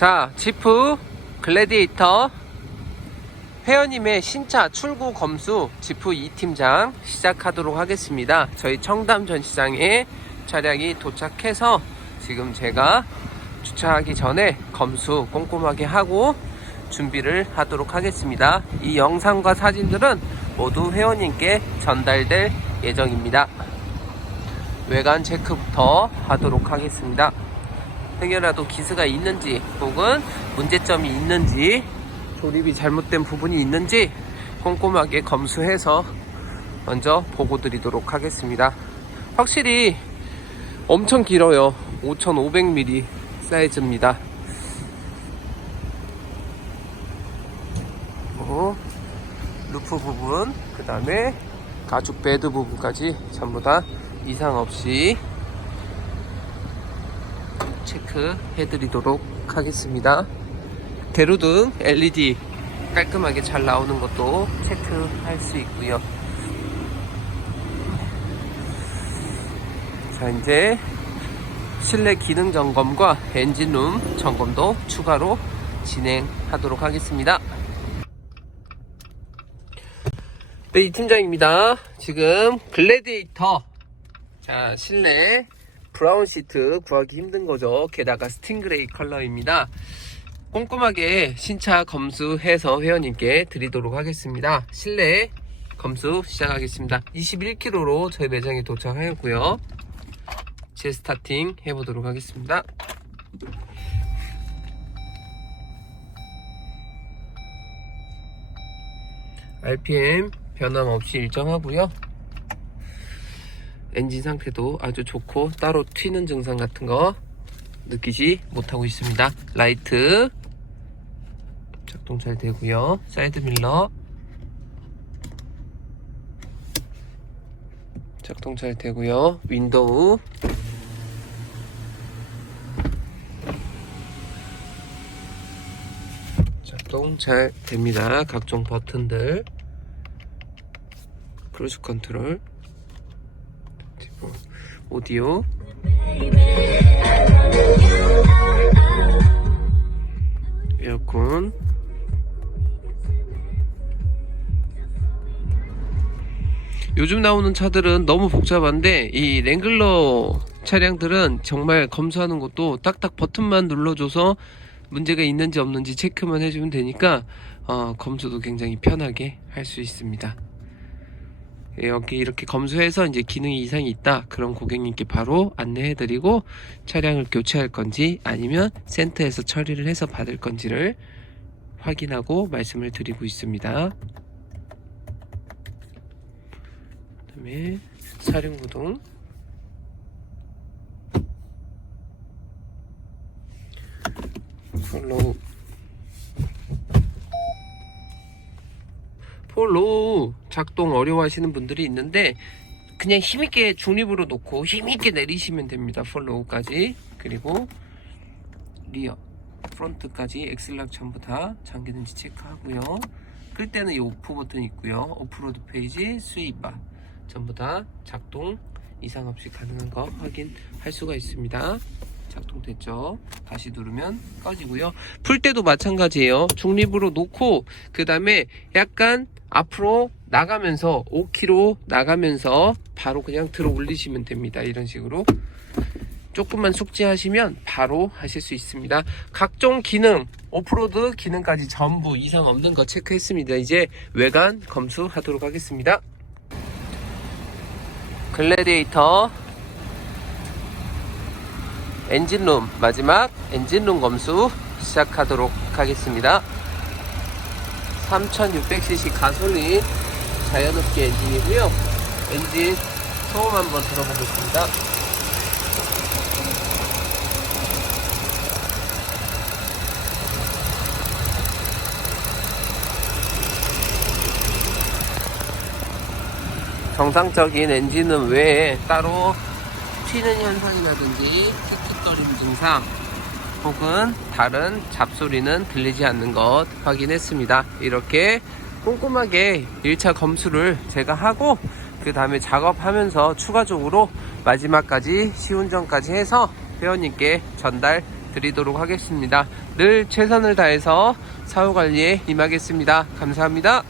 자, 지프 글래디에이터 회원님의 신차 출고 검수 지프 2팀장 시작하도록 하겠습니다. 저희 청담 전시장에 차량이 도착해서 지금 제가 주차하기 전에 검수 꼼꼼하게 하고 준비를 하도록 하겠습니다. 이 영상과 사진들은 모두 회원님께 전달될 예정입니다. 외관 체크부터 하도록 하겠습니다. 행여라도 기스가 있는지 혹은 문제점이 있는지 조립이 잘못된 부분이 있는지 꼼꼼하게 검수해서 먼저 보고 드리도록 하겠습니다. 확실히 엄청 길어요. 5500mm 사이즈입니다. 어, 루프 부분, 그 다음에 가죽 베드 부분까지 전부 다 이상 없이 체크해 드리도록 하겠습니다. 대로등 LED 깔끔하게 잘 나오는 것도 체크할 수 있고요. 자, 이제 실내 기능 점검과 엔진룸 점검도 추가로 진행하도록 하겠습니다. 네, 이 팀장입니다. 지금 글래디에이터 자, 실내 브라운 시트 구하기 힘든 거죠. 게다가 스팅그레이 컬러입니다. 꼼꼼하게 신차 검수해서 회원님께 드리도록 하겠습니다. 실내 검수 시작하겠습니다. 21km로 저희 매장에 도착하였고요. 재스타팅 해보도록 하겠습니다. RPM 변함없이 일정하고요. 엔진 상태도 아주 좋고 따로 튀는 증상 같은 거 느끼지 못하고 있습니다. 라이트 작동 잘 되고요. 사이드 밀러 작동 잘 되고요. 윈도우 작동 잘 됩니다. 각종 버튼들 크루즈 컨트롤 오디오 에어컨 요즘 나오는 차들은 너무 복잡한데 이 랭글러 차량들은 정말 검수하는 것도 딱딱 버튼만 눌러줘서 문제가 있는지 없는지 체크만 해주면 되니까 어, 검수도 굉장히 편하게 할 수 있습니다. 예, 여기 이렇게 검수해서 이제 기능이 이상이 있다 그런 고객님께 바로 안내해드리고 차량을 교체할 건지 아니면 센터에서 처리를 해서 받을 건지를 확인하고 말씀을 드리고 있습니다. 그다음에 사륜구동 폴로우 폴로우 작동 어려워하시는 분들이 있는데 그냥 힘있게 중립으로 놓고 힘있게 내리시면 됩니다. 폴로우까지. 그리고 리어 프론트까지 엑슬락 전부 다 잠기는지 체크하고요. 끌 때는 이 오프 버튼 있고요. 오프로드 페이지 스위바 전부 다 작동 이상 없이 가능한 거 확인할 수가 있습니다. 작동됐죠? 다시 누르면 꺼지고요. 풀 때도 마찬가지예요. 중립으로 놓고 그 다음에 약간 앞으로 나가면서 5km 나가면서 바로 그냥 들어 올리시면 됩니다. 이런 식으로 조금만 숙지하시면 바로 하실 수 있습니다. 각종 기능 오프로드 기능까지 전부 이상 없는 거 체크했습니다. 이제 외관 검수하도록 하겠습니다. 글래디에이터. 엔진룸 마지막 엔진룸 검수 시작하도록 하겠습니다 3600cc 가솔린 자연흡기 엔진이고요. 엔진 소음 한번 들어보겠습니다. 정상적인 엔진은 외에 따로 튀는 현상이라든지 틱틱거리는 증상 혹은 다른 잡소리는 들리지 않는 것 확인했습니다. 이렇게 꼼꼼하게 1차 검수를 제가 하고 그 다음에 작업하면서 추가적으로 마지막까지 시운전까지 해서 회원님께 전달 드리도록 하겠습니다. 늘 최선을 다해서 사후 관리에 임하겠습니다. 감사합니다.